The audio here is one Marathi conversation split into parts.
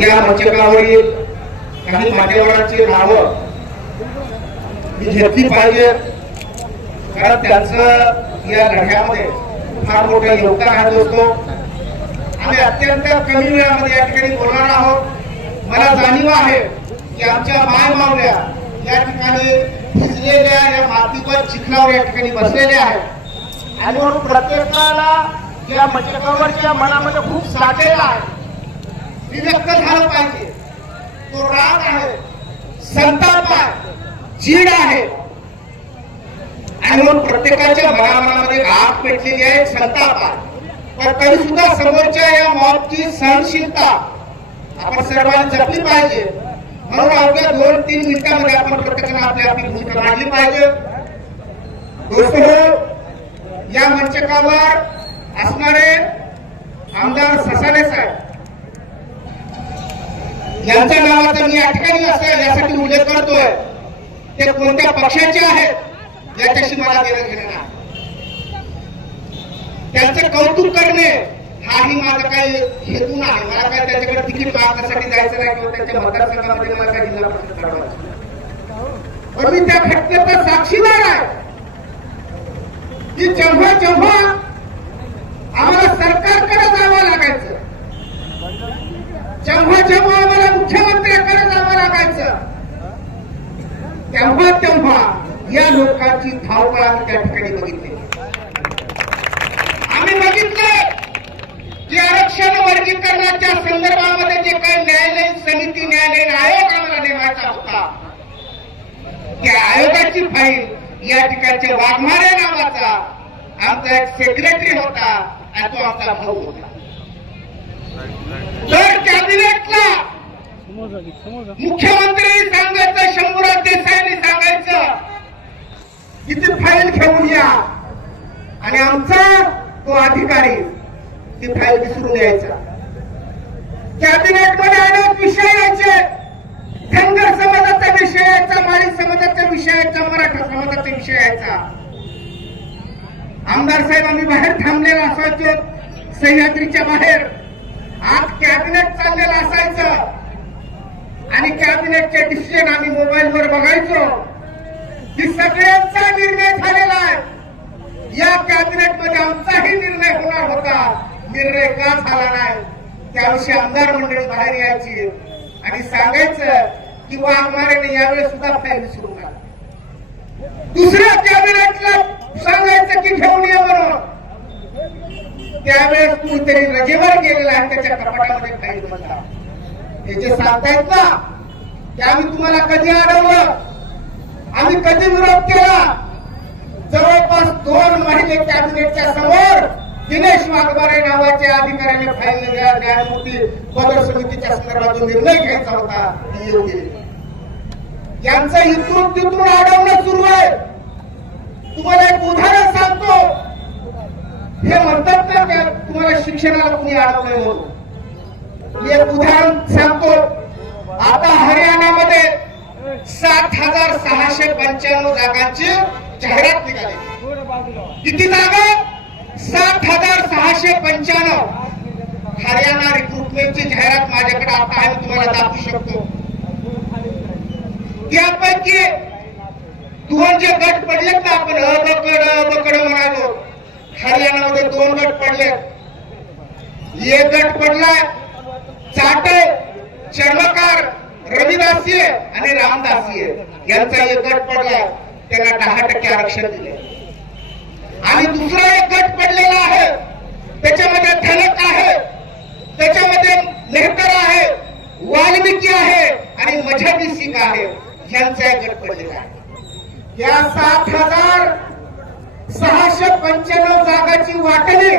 या मंचकावरील काही मान्यवरांची नावं मी घेतली पाहिजे, कारण त्यांचं या लढ्यामध्ये फार मोठं योगदान आहे. दोस्तो, आम्ही अत्यंत कमी वेळामध्ये या ठिकाणी बोलणार आहोत. मला जाणीव आहे की आमच्या माय मावल्या या ठिकाणी भिजलेल्या या मातीवर चिखलावर या ठिकाणी बसलेल्या आहेत आणि म्हणून प्रत्येकाला या मंचकावरच्या मनामध्ये खूप साठलेला आहे, व्यक्त झालं पाहिजे. तो राग आहे, संताप आहे, चीड आहे आणि म्हणून प्रत्येकाच्या मनामध्ये आग पेटलेली आहे, संताप आहे. पण तरी सुद्धा समोरच्या या मॉबची सहनशीलता आपण सर्वांनी जपली पाहिजे. म्हणून अवघ्या 2-3 मिनिटांमध्ये आपण प्रत्येकाने आपली आपली भूमिका मांडली पाहिजे. दोस्तो, या मंचकावर असणारे आमदार ससाणे साहेब यांच्या नावाचा मी या ठिकाणी असं यासाठी उल्लेख करतोय, ते कोणत्या पक्षाचे आहेत याच्याशी मला देणं घेणं नाही. त्यांचं कौतुक करणे हाही माझा काही हेतू नाही. मला काय त्याच्याकडे तिकीट मागण्यासाठी जायचं नाही किंवा त्यांच्या मतदारसंघामध्ये मला काही जिल्हा परिषद लढवायचं. पण मी त्या घटनेचा साक्षीदार आहे की जेव्हा जेव्हा आम्हाला सरकारकडे जावं लागायचं, जेव्हा जेव्हा आम्हाला मुख्यमंत्र्याकडे जावं लागायचं, तेव्हा तेव्हा या लोकांची धावपळ आम्ही त्या ठिकाणी बघितली. आम्ही बघितलं की आरक्षण वर्गीकरणाच्या संदर्भामध्ये जे काही न्यायालयीन समिती, न्यायालयीन आयोग आम्हाला नेमायचा होता, त्या आयोगाची फाईल या ठिकाणच्या वाघमारे नावाचा आमचा एक सेक्रेटरी होता आणि तो आमचा भाऊ होता. तर कॅबिनेटला मुख्यमंत्री सांगायचं, शंभूराज देसाईंनी सांगायचं की ती फाईल घेऊन या आणि आमचा तो अधिकारी ती फाईल विसरून यायचा. कॅबिनेटमध्ये अनेक विषय यायचे, धनगर समाजाचा विषय यायचा, माळी समाजाचा विषय यायचा, मराठा समाजाचा विषय यायचा. आमदार साहेब आम्ही बाहेर थांबलेला असायचो, सह्याद्रीच्या बाहेर. आज कॅबिनेट चाललेलं असायचं आणि कॅबिनेटचे डिसिजन आम्ही मोबाईलवर बघायचो की सगळ्यांचा निर्णय झालेला आहे. या कॅबिनेटमध्ये आमचाही निर्णय होणार होता, निर्णय का झाला नाही त्याविषयी आमदार मंडळी बाहेर यायची आणि सांगायचं की वाघमारेने यावेळेस सुद्धा फाईल विसरू नका. दुसऱ्या कॅबिनेटला सांगायचं की घेऊन ये म्हणून. त्यावेळेस कुणीतरी रजेवर गेलेला आहे, त्याच्या कपाटामध्ये फाईल बसला. हे जे सांगतायत ना की आम्ही तुम्हाला कधी अडवलं, आम्ही कधी विरोध केला, जवळपास 2 महिने कॅबिनेटच्या समोर दिनेश वाघमारे नावाच्या अधिकाऱ्याने फाईल न्यायमूर्ती पद समितीच्या संदर्भात निर्णय घ्यायचा होता, ती येऊ गेली. यांचं इथून तिथून अडवणं सुरू आहे. तुम्हाला एक उदाहरण सांगतो. हे म्हणतात ना की तुम्हाला शिक्षणाला कुणी अडवलंय म्हणून. एक उदाहरण सांगतो. आता हरियाणामध्ये 7,695 जागांची जाहिरात निघाली. किती जागा? 7,695. हरियाणा रिक्रुटमेंटची जाहिरात माझ्याकडे आता आहे, तुम्हाला दाखवू शकतो. त्यापैकी 2 जे गट पडलेत ना, आपण अबकड म्हणालो, हरियाणामध्ये 2 गट पडले. एक गट पडला चाटे, चर्मकार, रविदासीय आणि रामदासीय यांचा एक गट पडला, त्यांना 10% आरक्षण दिले. आणि दुसरा एक गट पडलेला आहे, त्याच्यामध्ये धनक आहे, त्याच्यामध्ये मेहतर आहे, वाल्मिकी आहे आणि मझहबी सिख आहे, यांचा एक गट पडलेला आहे. या 7,695 जागाची वाटणी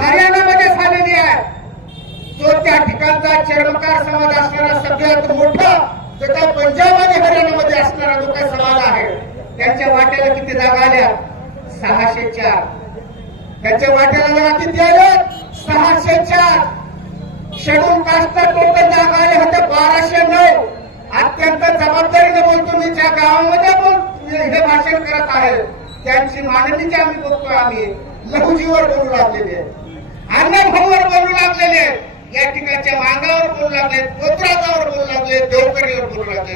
हरियाणामध्ये झालेली आहे. जो त्या ठिकाणचा चर्मकार समाज असणारा सगळ्यात मोठा, जो त्या पंजाबमध्ये हरियाणामध्ये असणारा जो काही समाज आहे, त्यांच्या वाट्याला किती जागा आल्या? 604. त्यांच्या वाट्याला जागा किती आल्या? 604. शेड्यूल कास्ट टोटल जागा आल्या होत्या 1209. अत्यंत जबाबदारीने बोलतो मी, ज्या गावामध्ये हे भाषण करत आहे त्यांची मांडणीची आम्ही बघतोय. आम्ही लघुजीवर बोलू लागलेले, अन्नभाऊवर बोलू लागलेले, या ठिकाणच्या मांगावर बोलू लागले, पोत्राजावर बोलू लागले, देवकरीवर बोलू लागले.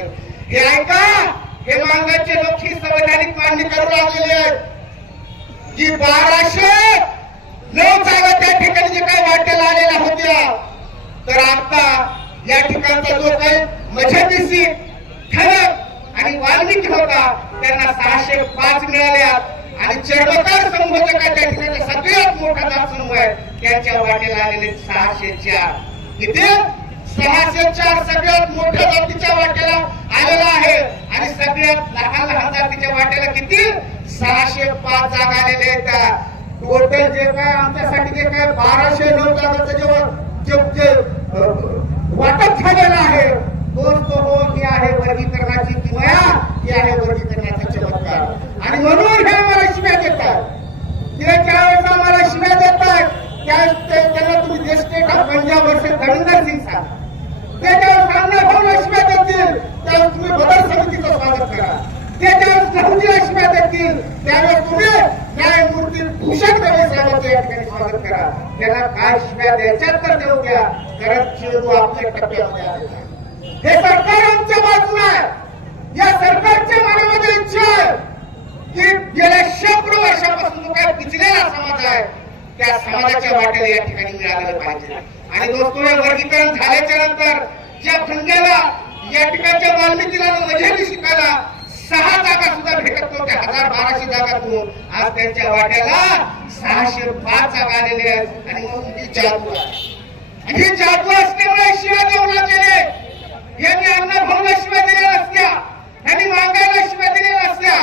हे ऐका, हे मांगाचे लोक ही संवैधानिक मागणी करू लागलेले आहेत की 1209 जागा त्या ठिकाणी जे काही वाटेला आलेल्या होत्या, तर आता या ठिकाणचा जो काही मजहबी ठणक आणि वाल्मिकी होता त्यांना 605 मिळाल्या आणि चर्मकार समूहाचा त्या ठिकाणी सगळ्यात मोठा दाबसमूह आहे त्यांच्या वाटेला आलेले 604. किती? 604 सगळ्यात मोठ्या जातीच्या वाटेला आलेला आहे आणि सगळ्यात लहान लहान जातीच्या वाटेला किती? 605 जागा आलेल्या आहेत. टोटल जे काय आमच्यासाठी जे काय 1209 जागांचं जे वाटप झालेलं आहे, दोस्तो हो, ही आहे वर्गीकरणाची किमया, ही आहे वर्गीकरणाचा चमत्कार. आणि म्हणून हे आम्हाला शिव्या देतात. ते ज्यावेळेस आम्हाला शिव्या देतात त्यावेळेस त्यांना तुम्ही देशस्टेट ऑफ पंजाब वर्सेस धर्मेंद्र सिंग सांगा. ते ज्यावेळेस रामनाथला शिव्या देतील त्यावेळेस तुम्ही बदल समितीचं स्वागत करा. ते ज्यावेळेस नेहरूजीला शिव्या देतील त्यावेळेस तुम्ही न्यायमूर्ती भूषण गवई साहेबांचं या ठिकाणी स्वागत करा. त्यांना काय शिव्या द्यायच्यात तर देऊ द्या, कारण चेंडू आपल्या टप्प्यामध्ये आलेला आहे. हे सरकार आमच्या बाजूला आहे. या सरकारच्या मनामध्ये इच्छा आहे की गेल्या शेकडो वर्षापासून जो काही पिचलेला समाज आहे त्या समाजाच्या वाट्याला या ठिकाणी मिळालं पाहिजे. आणि दोस्तो, हे वर्गीकरण झाल्याच्या नंतर ज्या भंग्याला या ठिकाणच्या वाल्मिकीला मजहबी शिकायला 6 जागा सुद्धा भेटत नव्हत्या, 1200 जागातून आज त्यांच्या वाट्याला 605 जागा आलेल्या आहेत. आणि मग ही जादू आहे. आणि ही जादू असल्यामुळे शिव्या देऊ लागलेले. यांनी अण्णाभाऊला शिव्या दिल्या नसत्या, यांनी मांगायला शिव्या दिल्या नसत्या,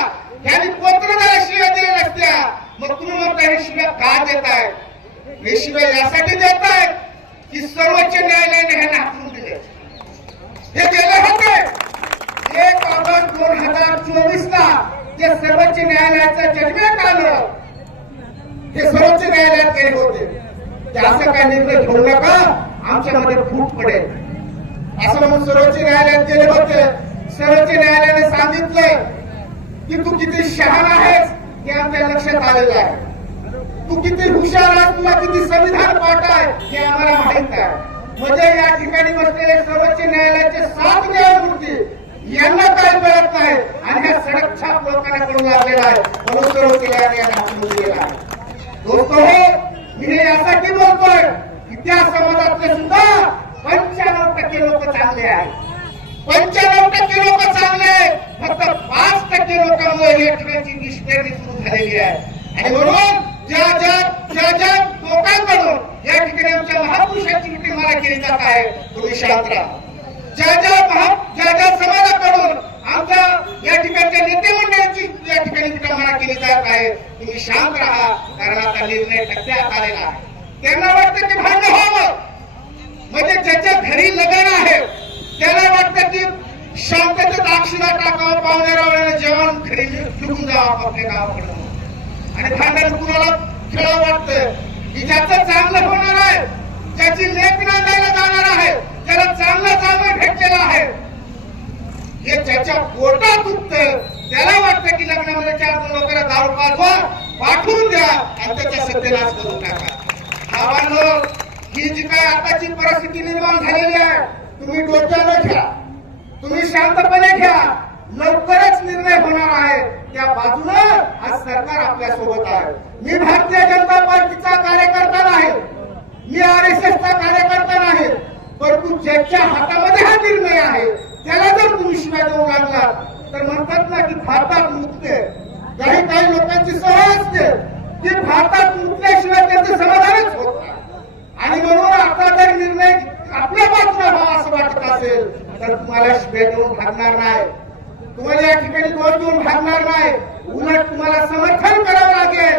यांनी पोत्रदाला शिव्या दिल्या नसत्या. मग तुम्ही म्हणता हे शिव्या का देताय? हे शिव्या यासाठी देताय की सर्वोच्च न्यायालयाने ह्यांना हाकलून दिले. हे गेले होते 1 ऑगस्ट 2024 ला जे सर्वोच्च न्यायालयाचं जजमेंट आलं, हे सर्वोच्च न्यायालयात गेले होते. असं काय निर्णय घेऊ नका, आमच्यामध्ये फूट पडेल असं म्हणून सर्वोच्च न्यायालयात गेले होते. सर्वोच्च न्यायालयाने सांगितलं की तू किती शहाणा आहेस हे आमच्या लक्षात आलेलं आहे. तू किती हुशार आहेस, तुला किती संविधान पाठ आहे हे आम्हाला माहित आहे. म्हणजे या ठिकाणी बसलेले सर्वोच्च न्यायालयाचे 7 न्यायमूर्ती यांना काय कळत नाही आणि ह्या सडक छाप लोकांना कळू लागलेला आहे, म्हणून सर्वोच्च न्यायालयाने हाकलून दिलेला आहे. दोस्तो हो, मी हे यासाठी बोलतोय की त्या समाजातले सुद्धा 95% लोक चांगले आहेत. 95% लोक चांगले आहेत. फक्त 5% लोकांमुळे या ठिकाणची निष्ठेने सुरू झालेली आहे. आणि म्हणून ज्या लोकांकडून या ठिकाणी आमच्या महापुरुषांची विटंबना केली जात आहे, तुम्ही शांत राहा. ज्या समाजाकडून आमच्या या ठिकाणच्या नेते मंडळींची या ठिकाणी विटंबना केली जात आहे, तुम्ही शांत राहा, कारण आता निर्णय टप्प्यात आलेला आहे. त्यांना वाटतं की भांडण व्हावं, म्हणजे ज्याच्या घरी लग्न आहे त्याला वाटतं की शांततेत अक्षिणा टाकावं, पाहुण्याला जेवण घरी निघून जावं आपल्या गावाकडे. आणि भांडण कुणाला खेळावं वाटतं की ज्याचं चांगलं होणार आहे, ज्याची लेख नांदायला जाणार आहे, ज्याला चांगलं चांगलं भेटलेलं आहे, हे ज्याच्या पोटात दुखतं त्याला वाटतं की लग्नामध्ये 4 लोकांना दारू पाजवा, पाठवून द्या आणि त्याच्या सत्तेनाश करून टाका. भावांनो, ही जी काय आताची परिस्थिती निर्माण झालेली आहे, तुम्ही डोक्यानं घ्या, तुम्ही शांतपणे घ्या. लवकरच निर्णय होणार आहे. त्या बाजूला आज सरकार आपल्या सोबत आहे. मी भारतीय जनता पार्टीचा कार्यकर्ता नाही, मी RSSचा कार्यकर्ता नाही, परंतु ज्याच्या हातामध्ये हा निर्णय आहे त्याला जर तुम्ही शिव्या देऊ लागला तर म्हणतात ना की भारतात मुतते. काही लोकांची सवय असते की भारतात मुतल्याशिवाय त्यांचं समाधानच होत नाही. आणि म्हणून आता जर निर्णय आपल्या बाजूला व्हावा असं वाटत असेल तर तुम्हाला शिव्या देऊन भागणार नाही, तुम्हाला या ठिकाणी दोष देऊन भागणार नाही. उलट तुम्हाला समर्थन करावं लागेल,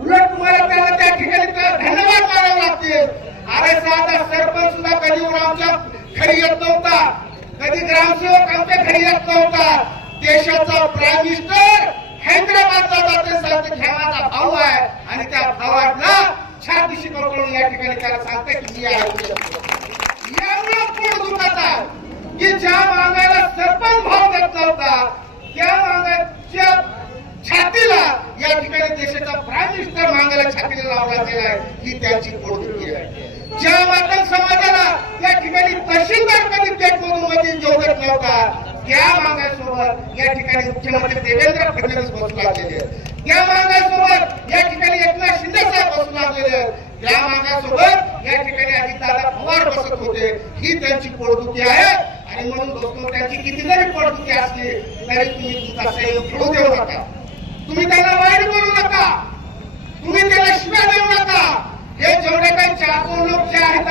उलट तुम्हाला त्याला त्या ठिकाणी धन्यवाद मानावे लागतील. अरे साधा सरपंच सुद्धा कधी आमच्या घरी येत नव्हता, कधी ग्रामसेवक आमच्या घरी येत नव्हता. देशाचा प्राईम मिनिस्टर हैदराबादला जाते, सांगते की माझा भाऊ आहे आणि त्या भावाला छातीशी पकडून या ठिकाणी त्याला सांगते की मी आहे. यामुळे पोट दुखत आहे की ज्या मागायला सरपंच भाव देत नव्हता त्या मागाच्या छातीला या ठिकाणी देशाचा प्राईम मिनिस्टर मागायला छातीला लावला गेला आहे, ही त्यांची पोटदुखी आहे. ज्या मातंग समाजाला ठिकाणी तहसीलदार कधी गेटमधून मध्ये येऊ देत नव्हता, त्या मागासोबत या ठिकाणी मुख्यमंत्री देवेंद्र फडणवीस बसू लागलेले आहेत, त्या मागासोबत या ठिकाणी एकनाथ शिंदे साहेब बसू लागलेले आहेत, त्या मागासोबत या ठिकाणी अजितदादा पवार बसत होते. ही त्यांची पोटदुखी आहे. आणि म्हणून दोस्तो, त्यांची किती जरी पोटदुखी असली तरी तुम्ही तुमचा संयम सोडू देऊ नका, तुम्ही त्यांना वाईट बोलू नका, तुम्ही त्याला शिव्या देऊ नका. हे जेवढे काही 4-2 लोक जे आहेत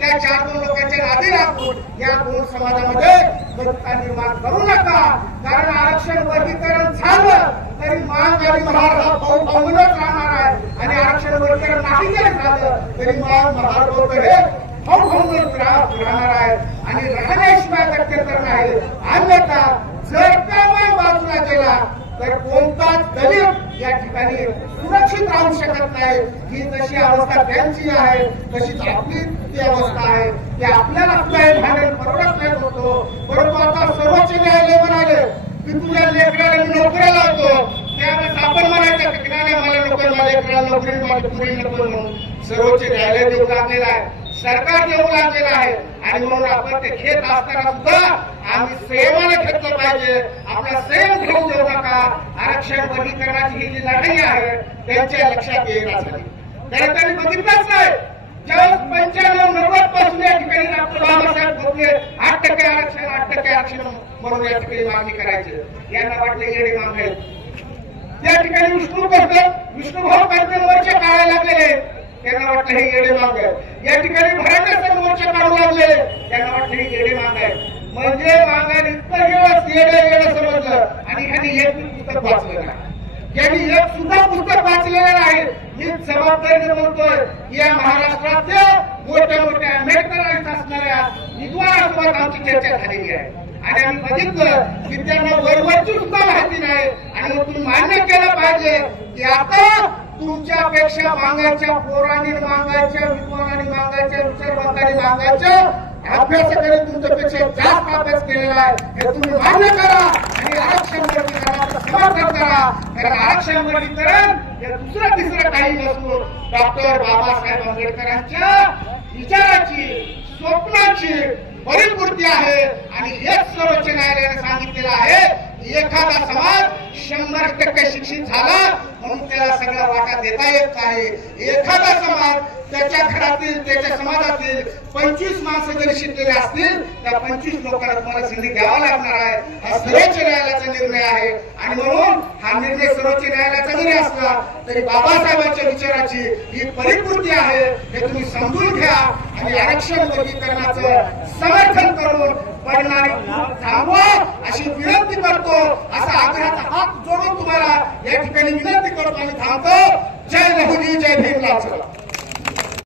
त्या 4-2 लोकांच्या नादी लागून या दोन समाजामध्ये मतता निर्माण करू नका. कारण आरक्षण वर्गीकरण झालं तरी मान आणि महार हा भाऊ भाऊनच राहणार आहे. आणि आरक्षण वर्गीकरण नाही जरी झालं तरी मान महार होत हे भाऊ भाऊनच राहणार आहे. आणि राहण्याशिवाय गत्यंतर नाही. अन्यथा जर का मान बाजूला गेला तर कोणताच दलित या ठिकाणी सुरक्षित राहू शकत नाही. ही जशी अवस्था त्यांची आहे तशीच आपली ती अवस्था आहे. ते आपल्याला काय भांडण परवडत नाही होतो. परंतु आता सर्वोच्च न्यायालय म्हणाले की तुझ्या लेकराला मी नोकऱ्या लावतो, त्यावेळेस आपण म्हणायचं की नाही मला नोकरी, माझ्या लेकराला नोकरी, माझी पुरी नको म्हणून सर्वोच्च न्यायालय देऊ लागलेलं आहे, सरकार देऊ लागलेलं आहे. आणि म्हणून आपण ते घेत असताना सुद्धा आम्ही संयमाने घेतलं पाहिजे. आपला संयम घेऊ देऊ नका. आरक्षण वर्गीकरणाची ही जी लढाई आहे त्यांच्या लक्षात येणार झाली. त्याला त्यांनी बघितलंच नाही. ज्यावेळेस 95-90 पासून या ठिकाणी डॉक्टर बाबासाहेब भोसले 8% आरक्षण 8% आरक्षण म्हणून या ठिकाणी मागणी करायची, यांना वाटलं येणे मागणे. त्या ठिकाणी विष्णुभाऊ करते मोर्चे काढायला लागलेले, त्यांना वाटलं हे येणे माग आहे. या ठिकाणी भरांडे मोर्चे काढू लागले, त्यांना वाटलं हे येणे माग आहे. म्हणजे मागायला इतकं येडं समजलं. आणि ह्यांनी एक पुस्तक वाचलं नाही, यांनी एक सुद्धा पुस्तक वाचलेलं नाही. मी जबाबदारीने म्हणतोय, या महाराष्ट्रातल्या मोठ्या मोठ्या आंबेडकरांत असणाऱ्या विद्वानासोबत आमची चर्चा झालेली आहे. आणि आम्ही बघितलं की त्यांना वरवरची सुद्धा माहिती नाही. आणि मग तुम्ही मान्य केलं पाहिजे की आता तुमच्यापेक्षा मागायच्या पोरांनी मागायच्या विद्वानांनी मागायच्या विचारवंतांनी मागायच्या अभ्यासाकडे तुमच्यापेक्षा जास्त अभ्यास केलेला आहे हे तुम्ही मान्य करा. आणि आरक्षण वर्गीकरणाचं समर्थन करा. कारण आरक्षण वर्गीकरण हे दुसरं तिसरं काही नसून डॉक्टर बाबासाहेब आंबेडकरांच्या विचाराची स्वप्नाची परिपूर्ती आहे. आणि हेच सर्वोच्च न्यायालयाने सांगितलेलं आहे. एखादा समाज 100% शिक्षित झाला म्हणून त्याला सगळा वाटा देता येत नाही. एखादा समाज त्याच्या घरातील त्याच्या समाजातील 25 माणसं जरी शिकलेले असतील त्या 25 लोकांना तुम्हाला संधी द्यावा लागणार आहे. हा सर्वोच्च न्यायालयाचा निर्णय आहे. आणि म्हणून हा निर्णय सर्वोच्च न्यायालयाचा जरी असला तरी बाबासाहेबांच्या विचाराची ही परिपूर्ती आहे हे तुम्ही समजून घ्या. आणि आरक्षण वर्गीकरणाचं समर्थन करून पडणारी थांबवा अशी विनंती करतो. असा आग्रहाचा हात जोडून तुम्हाला या ठिकाणी विनंती करतो आणि थांबतो. जय लहुजी, जय भीम.